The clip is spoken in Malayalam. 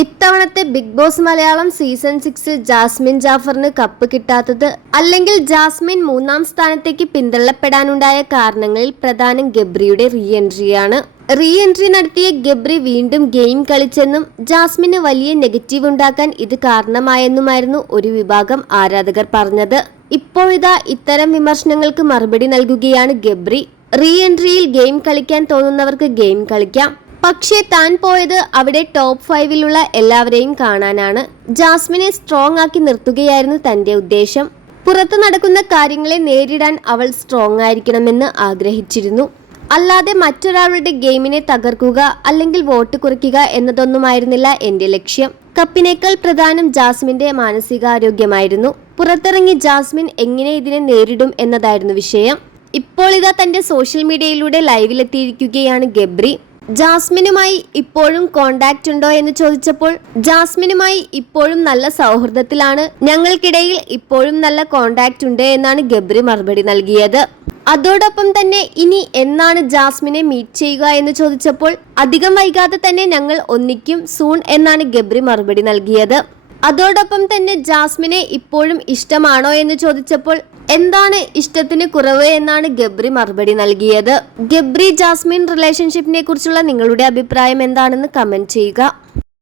ഇത്തവണത്തെ ബിഗ് ബോസ് മലയാളം സീസൺ സിക്സിൽ ജാസ്മിൻ ജാഫറിന് കപ്പ് കിട്ടാത്തത് അല്ലെങ്കിൽ ജാസ്മിൻ മൂന്നാം സ്ഥാനത്തേക്ക് പിന്തള്ളപ്പെടാനുണ്ടായ കാരണങ്ങളിൽ പ്രധാനം ഗബ്രിയുടെ റീ എൻട്രിയാണ് റീ എൻട്രി നടത്തിയ ഗബ്രി വീണ്ടും ഗെയിം കളിച്ചെന്നും ജാസ്മിന് വലിയ നെഗറ്റീവ് ഉണ്ടാക്കാൻ ഇത് കാരണമായെന്നുമായിരുന്നു ഒരു വിഭാഗം ആരാധകർ പറഞ്ഞത്. ഇപ്പോഴിതാ ഇത്തരം വിമർശനങ്ങൾക്ക് മറുപടി നൽകുകയാണ് ഗബ്രി. റീ എൻട്രിയിൽ ഗെയിം കളിക്കാൻ തോന്നുന്നവർക്ക് ഗെയിം കളിക്കാം. പക്ഷേ താൻ പോയത് അവിടെ ടോപ്പ് ഫൈവിലുള്ള എല്ലാവരെയും കാണാനാണ്. ജാസ്മിനെ സ്ട്രോങ് ആക്കി നിർത്തുകയായിരുന്നു തന്റെ ഉദ്ദേശം. പുറത്തു നടക്കുന്ന കാര്യങ്ങളെ നേരിടാൻ അവൾ സ്ട്രോങ് ആയിരിക്കണമെന്ന് ആഗ്രഹിച്ചിരുന്നു. അല്ലാതെ മറ്റൊരാളുടെ ഗെയിമിനെ തകർക്കുക അല്ലെങ്കിൽ വോട്ട് കുറയ്ക്കുക എന്നതൊന്നുമായിരുന്നില്ല എന്റെ ലക്ഷ്യം. കപ്പിനേക്കാൾ പ്രധാനം ജാസ്മിന്റെ മാനസികാരോഗ്യമായിരുന്നു. പുറത്തിറങ്ങി ജാസ്മിൻ എങ്ങനെ ഇതിനെ നേരിടും എന്നതായിരുന്നു വിഷയം. ഇപ്പോൾ ഇതാ തന്റെ സോഷ്യൽ മീഡിയയിലൂടെ ലൈവിലെത്തിയിരിക്കുകയാണ് ഗബ്രി. ജാസ്മിനുമായി ഇപ്പോഴും കോണ്ടാക്ട് ഉണ്ടോ എന്ന് ചോദിച്ചപ്പോൾ ജാസ്മിനുമായി ഇപ്പോഴും നല്ല സൗഹൃദത്തിലാണ്. ഞങ്ങൾക്കിടയിൽ ഇപ്പോഴും നല്ല കോണ്ടാക്ട് ഉണ്ട് എന്നാണ് ഗബ്രി മറുപടി നൽകിയത്. അതോടൊപ്പം തന്നെ ഇനി എന്നാണ് ജാസ്മിനെ മീറ്റ് ചെയ്യുക എന്ന് ചോദിച്ചപ്പോൾ അധികം വൈകാതെ തന്നെ ഞങ്ങൾ ഒന്നിക്കും സൂൺ എന്നാണ് ഗബ്രി മറുപടി നൽകിയത്. അതോടൊപ്പം തന്നെ ജാസ്മിനെ ഇപ്പോഴും ഇഷ്ടമാണോ എന്ന് ചോദിച്ചപ്പോൾ എന്താണ് ഇഷ്ടത്തിന് കുറവ് എന്നാണ് ഗബ്രി മറുപടി നൽകിയത്. ഗബ്രി ജാസ്മിൻ റിലേഷൻഷിപ്പിനെ കുറിച്ചുള്ള നിങ്ങളുടെ അഭിപ്രായം എന്താണെന്ന് കമന്റ് ചെയ്യുക.